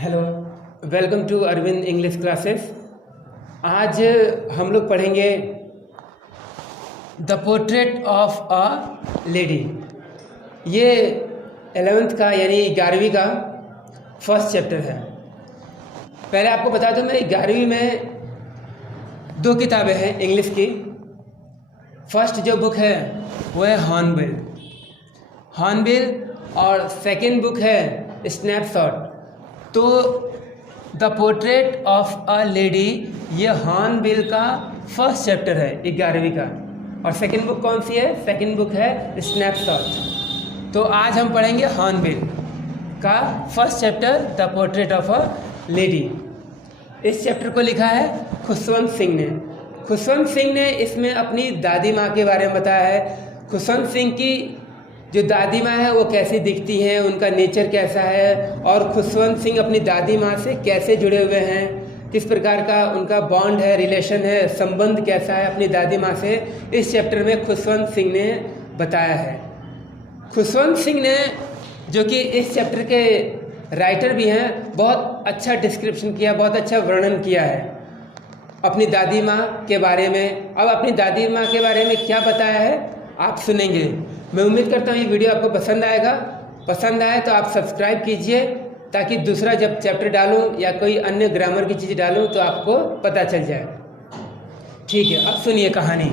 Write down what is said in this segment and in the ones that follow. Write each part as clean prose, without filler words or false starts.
Hello, welcome to Arvind English classes. आज हम लोग पढ़ेंगे the portrait of a lady. ये 11th का यानी 11वीं का फर्स्ट चैप्टर है। पहले आपको बता दूं, मैं 11वीं में 2 किताबें हैं इंग्लिश की। फर्स्ट जो बुक है वो है हॉर्नबिल और सेकेंड बुक है स्नैपशॉट। तो the portrait of a lady ये हॉर्नबिल का फर्स्ट चैप्टर है 11वीं का, और सेकेंड बुक कौन सी है? सेकेंड बुक है स्नैपशॉट। तो आज हम पढ़ेंगे हॉर्नबिल का first chapter the portrait of a lady. इस चैप्टर को लिखा है खुशवंत सिंह ने। खुशवंत सिंह ने इसमें अपनी दादी माँ के बारे में बताया है। खुशवंत सिंह की जो दादी माँ है वो कैसी दिखती हैं, उनका नेचर कैसा है, और खुशवंत सिंह अपनी दादी माँ से कैसे जुड़े हुए हैं, किस प्रकार का उनका बॉन्ड है, रिलेशन है, संबंध कैसा है अपनी दादी माँ से, इस चैप्टर में खुशवंत सिंह ने बताया है। खुशवंत सिंह ने, जो कि इस चैप्टर के राइटर भी हैं, बहुत अच्छा डिस्क्रिप्शन किया, बहुत अच्छा वर्णन किया है अपनी दादी माँ के बारे में। अब अपनी दादी माँ के बारे में क्या बताया है आप सुनेंगे। मैं उम्मीद करता हूँ ये वीडियो आपको पसंद आएगा। पसंद आए तो आप सब्सक्राइब कीजिए, ताकि दूसरा जब चैप्टर डालूँ या कोई अन्य ग्रामर की चीज़ डालूँ तो आपको पता चल जाए। ठीक है, अब सुनिए कहानी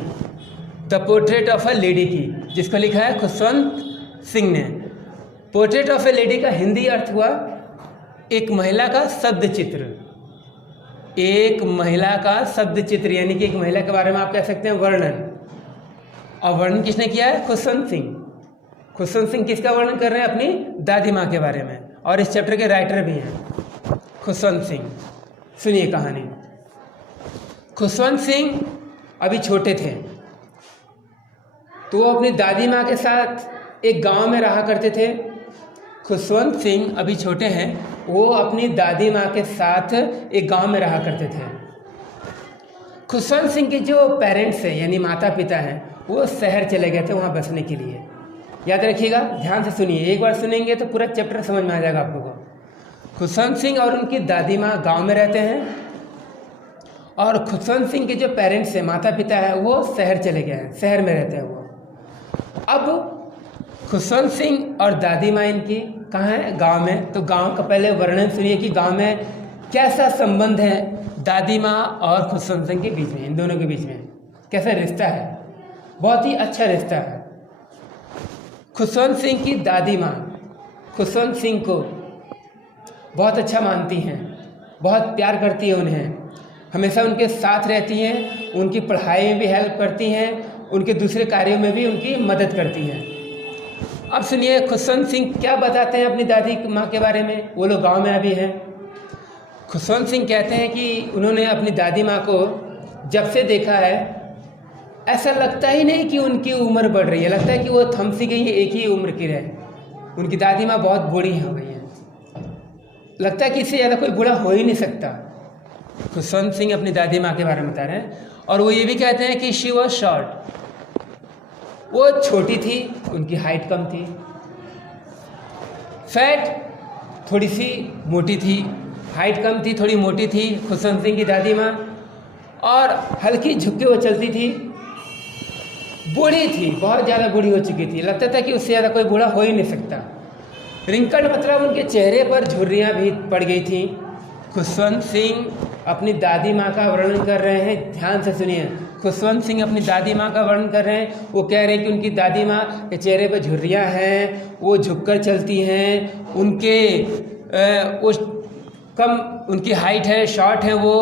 the portrait of a lady की, जिसको लिखा है खुशवंत सिंह ने। पोर्ट्रेट ऑफ ए लेडी का हिंदी अर्थ हुआ एक महिला का शब्द चित्र। एक महिला का शब्द चित्र यानी कि एक महिला के बारे में आप कह सकते हैं वर्णन। और वर्णन किसने किया है? खुशवंत सिंह। खुशवंत सिंह किसका वर्णन कर रहे हैं? अपनी दादी माँ के बारे में, और इस चैप्टर के राइटर भी हैं खुशवंत सिंह। सुनिए कहानी। खुशवंत सिंह अभी छोटे थे, तो वो अपनी दादी माँ के साथ एक गांव में रहा करते थे। खुशवंत सिंह अभी छोटे हैं, वो अपनी दादी माँ के साथ एक गांव में रहा करते थे। खुशवंत सिंह के जो पेरेंट्स हैं यानी माता पिता हैं, वो शहर चले गए थे वहाँ बसने के लिए। याद रखिएगा, ध्यान से सुनिए, एक बार सुनेंगे तो पूरा चैप्टर समझ में आ जाएगा आप लोगों को। खुशवंत सिंह और उनकी दादी माँ गांव में रहते हैं, और खुशवंत सिंह के जो पेरेंट्स हैं, माता पिता हैं, वो शहर चले गए हैं, शहर में रहते हैं वो। अब खुशवंत सिंह और दादी माँ इनकी कहाँ है? गाँव में। तो गाँव का पहले वर्णन सुनिए कि गाँव में कैसा संबंध है दादी माँ और खुशवंत सिंह के बीच में, इन दोनों के बीच में कैसा रिश्ता है। बहुत ही अच्छा रिश्ता है। खुशवंत सिंह की दादी माँ खुशवंत सिंह को बहुत अच्छा मानती हैं, बहुत प्यार करती है उन्हें, हमेशा उनके साथ रहती हैं, उनकी पढ़ाई में भी हेल्प करती हैं, उनके दूसरे कार्यों में भी उनकी मदद करती हैं। अब सुनिए खुशवंत सिंह क्या बताते हैं अपनी दादी माँ के बारे में। वो लोग गांव में अभी हैं। खुशवंत सिंह कहते हैं कि उन्होंने अपनी दादी माँ को जब से देखा है, ऐसा लगता ही नहीं कि उनकी उम्र बढ़ रही है, लगता है कि वो थम सी गई है, एक ही उम्र की रहे। उनकी दादी माँ बहुत बूढ़ी हो गई हैं, लगता है कि इससे ज़्यादा कोई बूढ़ा हो ही नहीं सकता। खुशवंत सिंह अपनी दादी माँ के बारे में बता रहे हैं। और वो ये भी कहते हैं कि शी वॉज शॉर्ट, वो छोटी थी, उनकी हाइट कम थी। फैट, थोड़ी सी मोटी थी, हाइट कम थी, थोड़ी मोटी थी खुशवंत सिंह की दादी माँ, और हल्की झुक के वो चलती थी। बूढ़ी थी, बहुत ज़्यादा बूढ़ी हो चुकी थी, लगता था कि उससे ज़्यादा कोई बूढ़ा हो ही नहीं सकता। रिंकल्ड मतलब उनके चेहरे पर झुर्रियाँ भी पड़ गई थी। खुशवंत सिंह अपनी दादी माँ का वर्णन कर रहे हैं, ध्यान से सुनिए। खुशवंत सिंह अपनी दादी माँ का वर्णन कर रहे हैं। वो कह रहे हैं कि उनकी दादी माँ के चेहरे पर झुर्रियाँ हैं, वो झुककर चलती हैं, उनके उस कम उनकी हाइट है, शॉर्ट है वो,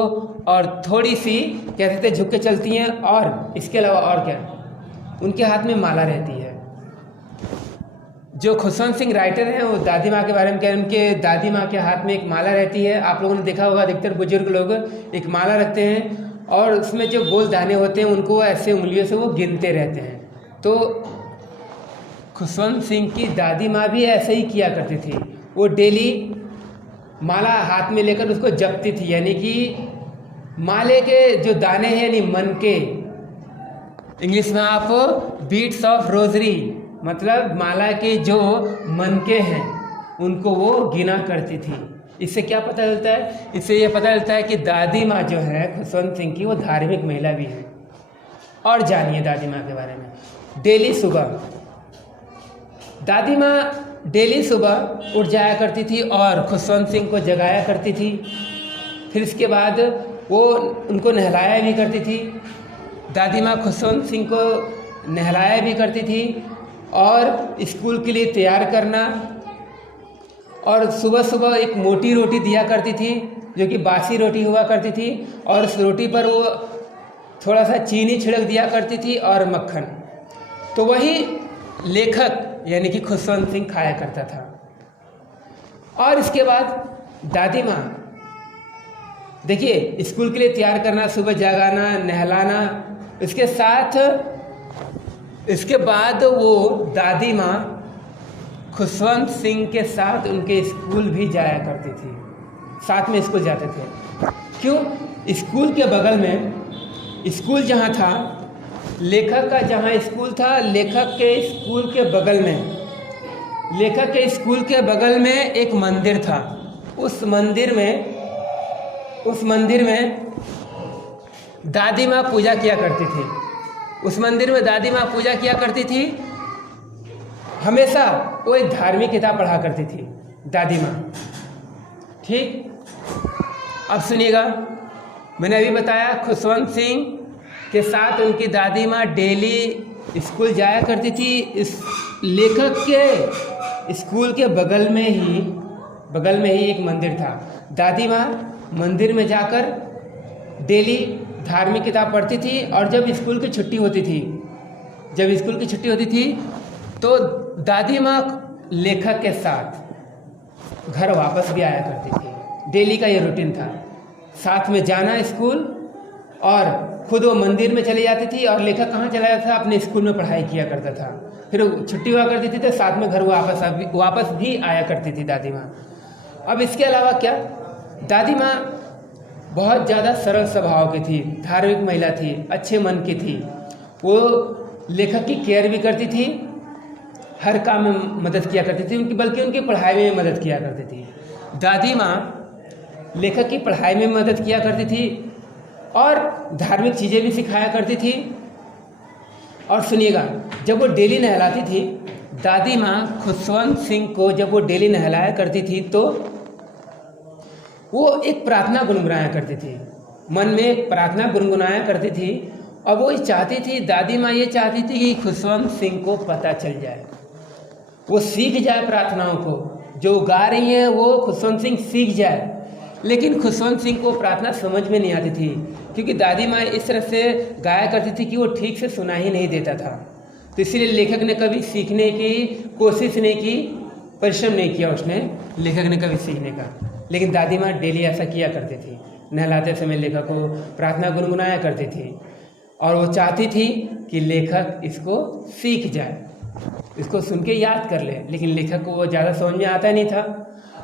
और थोड़ी सी कहते थे झुक के चलती हैं। और इसके अलावा और क्या, उनके हाथ में माला रहती है। जो खुशवंत सिंह राइटर हैं वो दादी माँ के बारे में कह रहे हैं, उनके दादी माँ के हाथ में एक माला रहती है। आप लोगों ने देखा होगा, अधिकतर बुजुर्ग लोग एक माला रखते हैं, और उसमें जो गोल दाने होते हैं उनको ऐसे उंगलियों से वो गिनते रहते हैं। तो खुशवंत सिंह की दादी माँ भी ऐसे ही किया करती थी। वो डेली माला हाथ में लेकर उसको जपती थी, यानी कि माले के जो दाने हैं, यानी मन के, इंग्लिश में आप बीट्स ऑफ रोजरी, मतलब माला के जो मनके हैं उनको वो गिना करती थी। इससे क्या पता चलता है? इससे ये पता चलता है कि दादी माँ जो है खुशवंत सिंह की, वो धार्मिक महिला भी है। और जानिए दादी माँ के बारे में। डेली सुबह दादी माँ डेली सुबह उठ जाया करती थी और खुशवंत सिंह को जगाया करती थी। फिर इसके बाद वो उनको नहलाया भी करती थी। दादी माँ खुशवंत सिंह को नहलाया भी करती थी और स्कूल के लिए तैयार करना, और सुबह सुबह एक मोटी रोटी दिया करती थी जो कि बासी रोटी हुआ करती थी, और उस रोटी पर वो थोड़ा सा चीनी छिड़क दिया करती थी और मक्खन। तो वही लेखक यानी कि खुशवंत सिंह खाया करता था। और इसके बाद दादी माँ, देखिए, स्कूल के लिए तैयार करना, सुबह जगाना, नहलाना, इसके साथ इसके बाद वो दादी माँ खुशवंत सिंह के साथ उनके स्कूल भी जाया करती थी, साथ में स्कूल जाते थे। क्यों? स्कूल के बगल में, स्कूल जहाँ था, लेखक का जहाँ स्कूल था, लेखक के स्कूल के बगल में एक मंदिर था। उस मंदिर में दादी माँ पूजा किया करती थी। उस मंदिर में दादी माँ पूजा किया करती थी। हमेशा वो एक धार्मिक किताब पढ़ा करती थी दादी माँ। ठीक, अब सुनिएगा, मैंने अभी बताया खुशवंत सिंह के साथ उनकी दादी माँ डेली स्कूल जाया करती थी। इस लेखक के स्कूल के बगल में ही एक मंदिर था। दादी माँ मंदिर में जाकर डेली धार्मिक किताब पढ़ती थी, और जब स्कूल की छुट्टी होती थी तो दादी माँ लेखक के साथ घर वापस भी आया करती थी। डेली का ये रूटीन था, साथ में जाना स्कूल, और खुद वो मंदिर में चली जाती थी और लेखक कहाँ चला जाता था? अपने स्कूल में पढ़ाई किया करता था। फिर छुट्टी हुआ करती थी तो साथ में घर वापस भी आया करती थी दादी माँ। अब इसके अलावा क्या, दादी माँ बहुत ज़्यादा सरल स्वभाव की थी, धार्मिक महिला थी, अच्छे मन की थी। वो लेखक की केयर भी करती थी, हर काम में मदद किया करती थी, बल्कि उनकी पढ़ाई में मदद किया करती थी। दादी माँ लेखक की पढ़ाई में मदद किया करती थी और धार्मिक चीज़ें भी सिखाया करती थी। और सुनिएगा, जब वो डेली नहलाती थी, दादी माँ खुशवंत सिंह को जब वो डेली नहलाया करती थी तो वो एक प्रार्थना गुनगुनाया करती थी, मन में एक प्रार्थना गुनगुनाया करती थी। और वो चाहती थी, दादी माँ ये चाहती थी कि खुशवंत सिंह को पता चल जाए, वो सीख जाए प्रार्थनाओं को, जो गा रही हैं वो खुशवंत सिंह सीख जाए। लेकिन खुशवंत सिंह को प्रार्थना समझ में नहीं आती थी, क्योंकि दादी माँ इस तरह से गाया करती थी कि वो ठीक से सुना ही नहीं देता था। तो इसलिए लेखक ने कभी सीखने की कोशिश नहीं की, परिश्रम नहीं किया उसने, लेखक ने कभी सीखने का। लेकिन दादी माँ डेली ऐसा किया करती थी, नहलाते समय लेखक को प्रार्थना गुनगुनाया करती थी, और वो चाहती थी कि लेखक इसको सीख जाए, इसको सुन के याद कर ले। लेकिन लेखक को वो ज़्यादा समझ में आता नहीं था।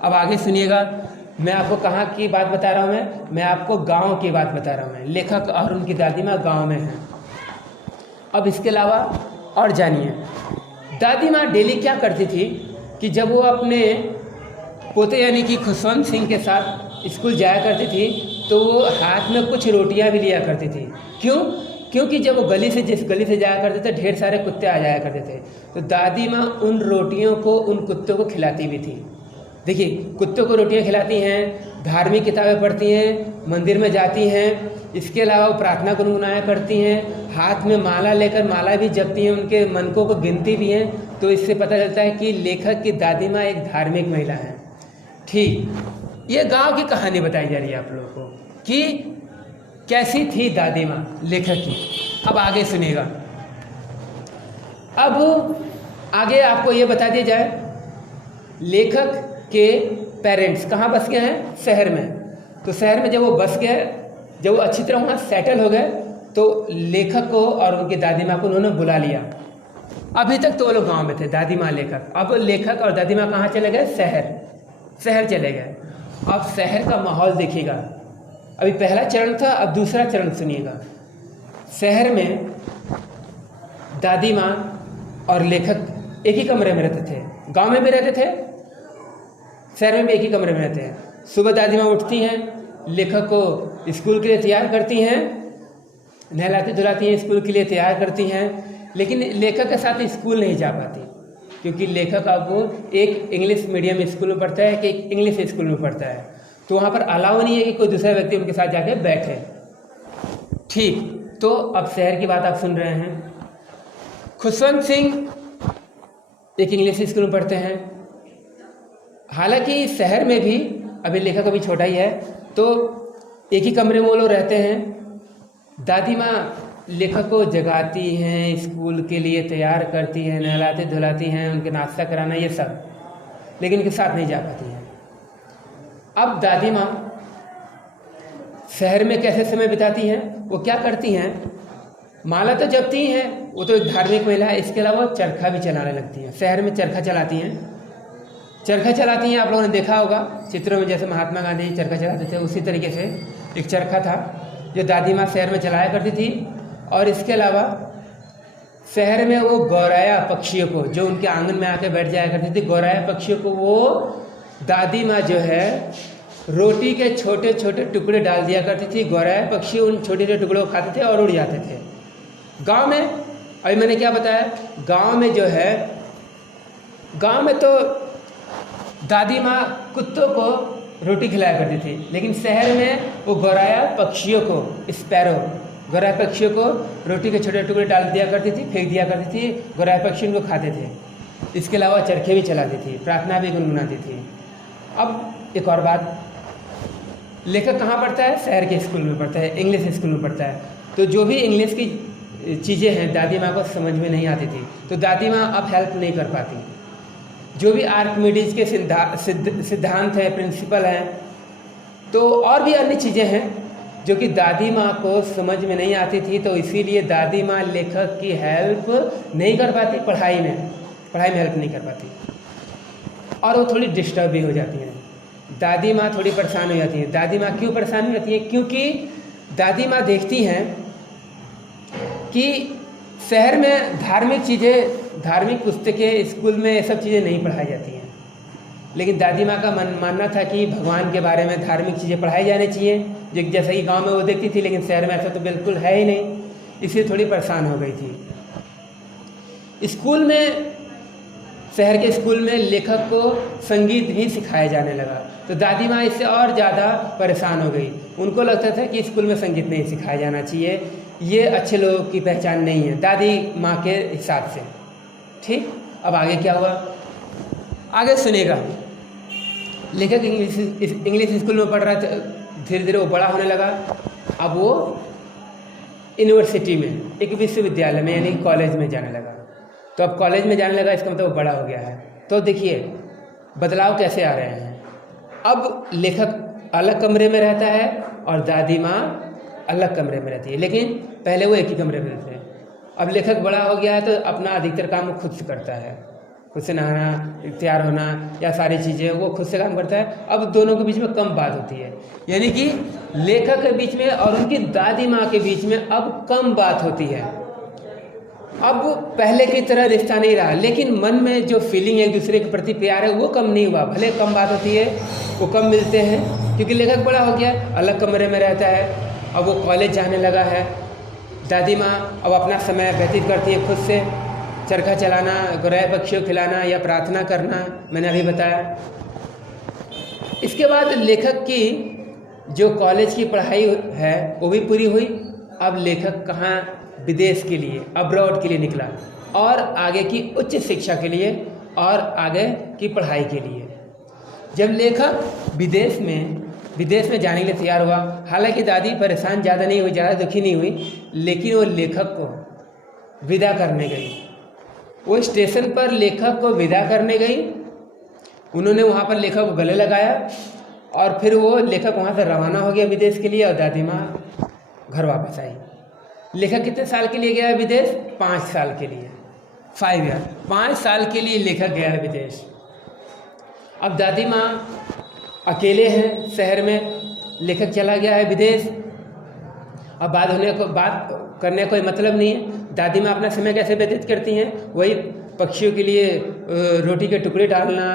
अब आगे सुनिएगा, मैं आपको कहाँ की बात बता रहा हूँ, मैं आपको गांव की बात बता रहा हूँ। लेखक और उनकी दादी माँ गाँव में हैं। अब इसके अलावा और जानिए, दादी माँ डेली क्या करती थी कि जब वो अपने पोते यानी कि खुशवंत सिंह के साथ स्कूल जाया करती थी तो वो हाथ में कुछ रोटियां भी लिया करती थी। क्यों? क्योंकि जब वो जिस गली से जाया करते थे, ढेर सारे कुत्ते आ जाया करते थे, तो दादी माँ उन रोटियों को उन कुत्तों को खिलाती भी थी। देखिए, कुत्तों को रोटियां खिलाती हैं, धार्मिक किताबें पढ़ती हैं, मंदिर में जाती हैं, इसके अलावा वो प्रार्थना गुनगुनाया करती हैं, हाथ में माला लेकर माला भी जपती हैं, उनके मनकों को गिनती भी हैं। तो इससे पता चलता है कि लेखक की दादी माँ एक धार्मिक महिला है। ठीक, ये गांव की कहानी बताई जा रही है आप लोगों को कि कैसी थी दादी माँ लेखक की। अब आगे सुनिएगा। अब आगे आपको ये बता दिया जाए, लेखक के पेरेंट्स कहाँ बस गए हैं? शहर में। तो शहर में जब वो बस गए, जब वो अच्छी तरह वहाँ सेटल हो गए, तो लेखक को और उनकी दादी माँ को उन्होंने बुला लिया। अभी तक तो वो लोग गाँव में थे, दादी माँ लेखक। अब लेखक और दादी माँ कहाँ चले गए? शहर चले गए। अब शहर का माहौल देखिएगा। अभी पहला चरण था, अब दूसरा चरण सुनिएगा। शहर में दादी माँ और लेखक एक ही कमरे में रहते थे। गांव में भी रहते थे, शहर में भी एक ही कमरे में रहते हैं। सुबह दादी माँ उठती हैं, लेखक को स्कूल के लिए तैयार करती हैं, नहलाती धुलाती हैं, स्कूल के लिए तैयार करती हैं। लेकिन लेखक के साथ स्कूल नहीं जा पाती, क्योंकि लेखक अब एक इंग्लिश मीडियम स्कूल में पढ़ता है कि एक इंग्लिश स्कूल में पढ़ता है, तो वहाँ पर अलाउ नहीं है कि कोई दूसरा व्यक्ति उनके साथ जाके बैठे। ठीक, तो अब शहर की बात आप सुन रहे हैं। खुशवंत सिंह एक इंग्लिश स्कूल में पढ़ते हैं। हालांकि शहर में भी अभी लेखक अभी छोटा ही है, तो एक ही कमरे में वो लोग रहते हैं। दादी माँ लेखक को जगाती हैं, स्कूल के लिए तैयार करती हैं, नहलाती धुलाती हैं, उनके नाश्ता कराना ये सब, लेकिन उनके साथ नहीं जा पाती हैं। अब दादी माँ शहर में कैसे समय बिताती हैं, वो क्या करती हैं, माला तो जपती हैं, वो तो एक धार्मिक महिला है, इसके अलावा चरखा भी चलाने लगती हैं। शहर में चरखा चलाती हैं, आप लोगों ने देखा होगा चित्रों में, जैसे महात्मा गांधी चरखा चलाते थे, उसी तरीके से एक चरखा था जो दादी माँ शहर में चलाया करती थी। और इसके अलावा शहर में वो गौराया पक्षियों को, जो उनके आंगन में आके बैठ जाया करती थी, गौराया पक्षियों को वो दादी माँ जो है रोटी के छोटे छोटे टुकड़े डाल दिया करती थी। गौराया पक्षी उन छोटे छोटे टुकड़ों को खाते थे और उड़ जाते थे। गांव में, अभी मैंने क्या बताया, गांव में जो है, गांव में तो दादी माँ कुत्तों को रोटी खिलाया करती थी, लेकिन शहर में वो गौराया पक्षियों को, स्पैरो गौराया पक्षियों को रोटी के छोटे टुकड़े डाल दिया करती थी, फेंक दिया करती थी, गौराया पक्षी उनको खाते थे। इसके अलावा चरखे भी चलाती थी, प्रार्थना भी गुनगुनाती थी। अब एक और बात, लेखक कहाँ पढ़ता है, शहर के स्कूल में पढ़ता है, इंग्लिश स्कूल में पढ़ता है। तो जो भी इंग्लिश की चीज़ें हैं दादी माँ को समझ में नहीं आती थी, तो दादी माँ अब हेल्प नहीं कर पाती। जो भी आर्किमिडीज के सिद्धांत हैं, प्रिंसिपल हैं, तो और भी अन्य चीज़ें हैं जो कि दादी माँ को समझ में नहीं आती थी, तो इसीलिए दादी माँ लेखक की हेल्प नहीं कर पाती, पढ़ाई में हेल्प नहीं कर पाती, और वो थोड़ी डिस्टर्ब भी हो जाती हैं। दादी माँ थोड़ी परेशान हो जाती है। दादी माँ क्यों परेशान हो जाती है, क्योंकि दादी माँ देखती हैं कि शहर में धार्मिक चीज़ें, धार्मिक पुस्तकें स्कूल में ये सब चीज़ें नहीं पढ़ाई जाती हैं, लेकिन दादी माँ का मानना था कि भगवान के बारे में धार्मिक चीज़ें पढ़ाई जानी चाहिए, जैसा कि गांव में वो देखती थी, लेकिन शहर में ऐसा तो बिल्कुल है ही नहीं, इसलिए थोड़ी परेशान हो गई थी। स्कूल में, शहर के स्कूल में लेखक को संगीत भी सिखाया जाने लगा, तो दादी माँ इससे और ज़्यादा परेशान हो गई। उनको लगता था कि स्कूल में संगीत नहीं सिखाया जाना चाहिए, ये अच्छे लोगों की पहचान नहीं है, दादी माँ के हिसाब से। ठीक, अब आगे क्या हुआ, आगे सुनेगा। लेखक इंग्लिश स्कूल में पढ़ रहा था, धीरे धीरे वो बड़ा होने लगा। अब वो यूनिवर्सिटी में, एक विश्वविद्यालय में यानी कॉलेज में जाने लगा। तो अब कॉलेज में जाने लगा, इसका मतलब वो बड़ा हो गया है। तो देखिए बदलाव कैसे आ रहे हैं। अब लेखक अलग कमरे में रहता है और दादी माँ अलग कमरे में रहती है, लेकिन पहले वो एक ही कमरे में रहते हैं। अब लेखक बड़ा हो गया है तो अपना अधिकतर काम वो खुद से करता है, खुद से नहाना, तैयार होना या सारी चीज़ें वो खुद से काम करता है। अब दोनों के बीच में कम बात होती है, यानी कि लेखक के बीच में और उनकी दादी माँ के बीच में अब कम बात होती है। अब पहले की तरह रिश्ता नहीं रहा, लेकिन मन में जो फीलिंग एक दूसरे के प्रति प्यार है वो कम नहीं हुआ। भले कम बात होती है, वो कम मिलते हैं, क्योंकि लेखक बड़ा हो गया, अलग कमरे में रहता है। अब वो कॉलेज जाने लगा है। दादी माँ अब अपना समय व्यतीत करती है खुद से, चरखा चलाना, गौराया पक्षियों खिलाना या प्रार्थना करना, मैंने अभी बताया। इसके बाद लेखक की जो कॉलेज की पढ़ाई है वो भी पूरी हुई। अब लेखक कहाँ, विदेश के लिए, अब्रॉड के लिए निकला, और आगे की उच्च शिक्षा के लिए और आगे की पढ़ाई के लिए। जब लेखक विदेश में जाने के लिए तैयार हुआ, हालांकि दादी परेशान ज़्यादा नहीं हुई, ज़्यादा दुखी नहीं हुई, लेकिन वो लेखक को विदा करने गई। वो स्टेशन पर लेखक को विदा करने गई। उन्होंने वहाँ पर लेखक को गले लगाया और फिर वो लेखक वहाँ से रवाना हो गया विदेश के लिए, और दादी माँ घर वापस आई। लेखक कितने साल के लिए गया है विदेश? 5 साल के लिए, 5 ईयर, 5 साल के लिए लेखक गया है विदेश। अब दादी माँ अकेले हैं शहर में, लेखक चला गया है विदेश। अब बात करने का कोई मतलब नहीं है। दादी माँ अपना समय कैसे व्यतीत करती हैं? वही पक्षियों के लिए रोटी के टुकड़े डालना,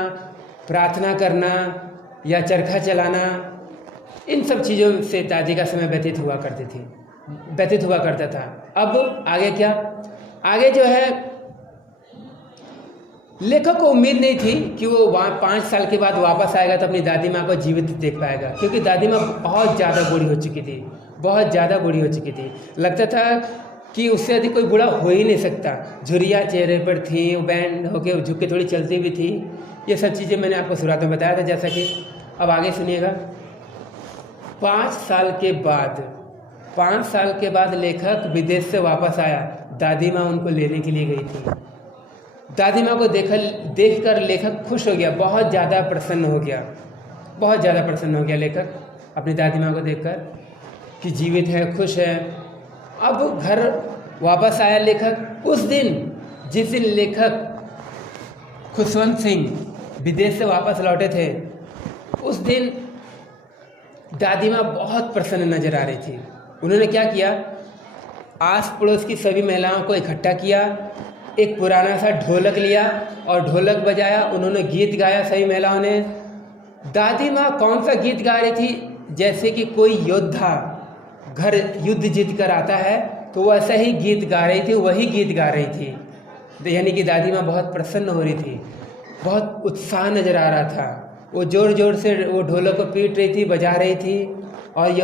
प्रार्थना करना, या चरखा चलाना, इन सब चीज़ों से दादी का समय व्यतीत हुआ करता था। अब आगे क्या, आगे जो है लेखक को उम्मीद नहीं थी कि वो 5 साल के बाद वापस आएगा तो अपनी दादी माँ को जीवित देख पाएगा, क्योंकि दादी माँ बहुत ज़्यादा बूढ़ी हो चुकी थी। लगता था कि उससे अधिक कोई बूढ़ा हो ही नहीं सकता। झुर्रियाँ चेहरे पर थी, वो बैंड होके झुक के थोड़ी चलती भी थी। ये सब चीज़ें मैंने आपको शुरुआत में बताया था। जैसा कि अब आगे सुनिएगा। 5 साल के बाद लेखक विदेश से वापस आया। दादी माँ उनको लेने के लिए गई थी। दादी माँ को देखकर लेखक खुश हो गया, बहुत ज़्यादा प्रसन्न हो गया लेखक अपनी दादी माँ को देखकर कि जीवित है, खुश है। अब घर वापस आया लेखक। उस दिन जिस दिन लेखक खुशवंत सिंह विदेश से वापस लौटे थे, उस दिन दादी माँ बहुत प्रसन्न नजर आ रही थी। उन्होंने क्या किया, आस पड़ोस की सभी महिलाओं को इकट्ठा किया, एक पुराना सा ढोलक लिया और ढोलक बजाया। उन्होंने गीत गाया सभी महिलाओं ने। दादी माँ कौन सा गीत गा रही थी, जैसे कि कोई योद्धा घर युद्ध जीत कर आता है तो वैसा ही गीत गा रही थी, वही गीत गा रही थी। यानी कि दादी माँ बहुत प्रसन्न हो रही थी, बहुत उत्साह नज़र आ रहा था। वो ज़ोर ज़ोर से वो ढोलक को पीट रही थी, बजा रही थी। और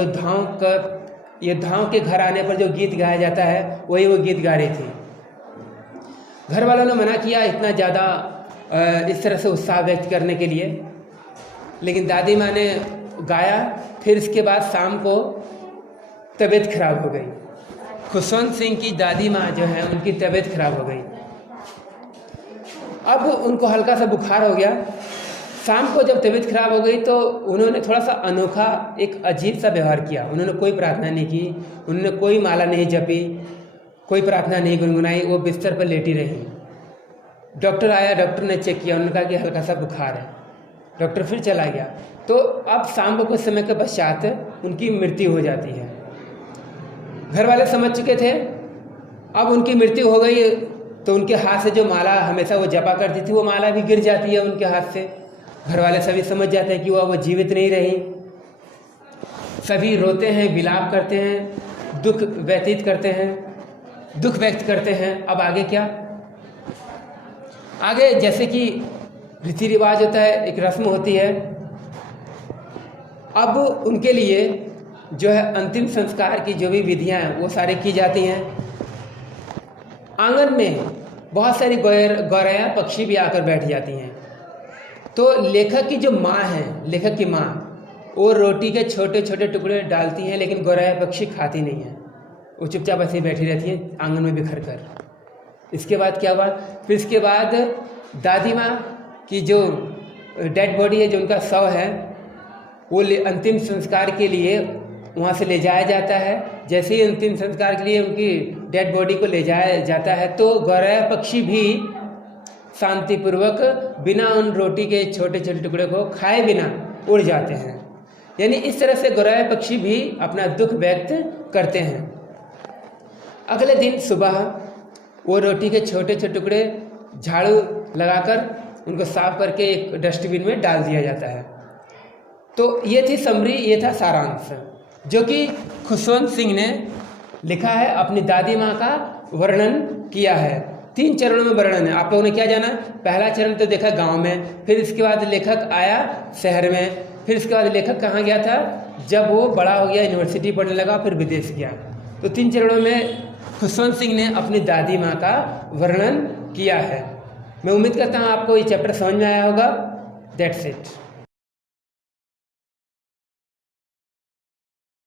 योद्धाओं के घर आने पर जो गीत गाया जाता है वही वो गीत गा रही थी। घर वालों ने मना किया इतना ज़्यादा इस तरह से उत्साह व्यक्त करने के लिए, लेकिन दादी माँ ने गाया। फिर इसके बाद शाम को तबीयत खराब हो गई। खुशवंत सिंह की दादी माँ जो है उनकी तबीयत खराब हो गई। अब उनको हल्का सा बुखार हो गया। शाम को जब तबीयत खराब हो गई तो उन्होंने थोड़ा सा अनोखा, एक अजीब सा व्यवहार किया। उन्होंने कोई प्रार्थना नहीं की, उन्होंने कोई माला नहीं जपी, कोई प्रार्थना नहीं गुनगुनाई। वो बिस्तर पर लेटी रही। डॉक्टर आया, डॉक्टर ने चेक किया, उन्होंने कहा कि हल्का सा बुखार है। डॉक्टर फिर चला गया। तो अब शाम को कुछ समय के पश्चात उनकी मृत्यु हो जाती है। घर वाले समझ चुके थे अब उनकी मृत्यु हो गई तो उनके हाथ से जो माला हमेशा वो जपा करती थी वो माला भी गिर जाती है उनके हाथ से। घर वाले सभी समझ जाते हैं कि वो जीवित नहीं रही। सभी रोते हैं, विलाप करते हैं, दुख व्यक्त करते हैं। अब आगे क्या, आगे जैसे कि रीति रिवाज होता है, एक रस्म होती है। अब उनके लिए जो है अंतिम संस्कार की जो भी विधियां हैं वो सारी की जाती हैं। आंगन में बहुत सारी गौरैया पक्षी भी आकर बैठ जाती हैं। तो लेखक की जो माँ है, लेखक की माँ, वो रोटी के छोटे छोटे टुकड़े डालती हैं, लेकिन गौरैया पक्षी खाती नहीं है। वो चुपचाप ऐसे ही बैठी रहती हैं आंगन में बिखर कर। इसके बाद क्या हुआ, फिर इसके बाद दादी माँ की जो डेड बॉडी है, जो उनका शव है, वो अंतिम संस्कार के लिए वहाँ से ले जाया जाता है। जैसे ही अंतिम संस्कार के लिए उनकी डेड बॉडी को ले जाया जाता है तो गौरैया पक्षी भी शांतिपूर्वक बिना उन रोटी के छोटे छोटे टुकड़े को खाए बिना उड़ जाते हैं। यानी इस तरह से गौरैया पक्षी भी अपना दुख व्यक्त करते हैं। अगले दिन सुबह वो रोटी के छोटे छोटे टुकड़े झाड़ू लगाकर उनको साफ करके एक डस्टबिन में डाल दिया जाता है। तो ये थी समरी, ये था सारांश जो कि खुशवंत सिंह ने लिखा है, अपनी दादी माँ का वर्णन किया है। 3 चरणों में वर्णन है। आप लोगों ने क्या जाना, पहला चरण तो देखा गांव में, फिर इसके बाद लेखक आया शहर में, फिर इसके बाद लेखक कहाँ गया था, जब वो बड़ा हो गया, यूनिवर्सिटी पढ़ने लगा, फिर विदेश गया। तो 3 चरणों में खुशवंत सिंह ने अपनी दादी माँ का वर्णन किया है। मैं उम्मीद करता हूँ आपको ये चैप्टर समझ में आया होगा। That's it.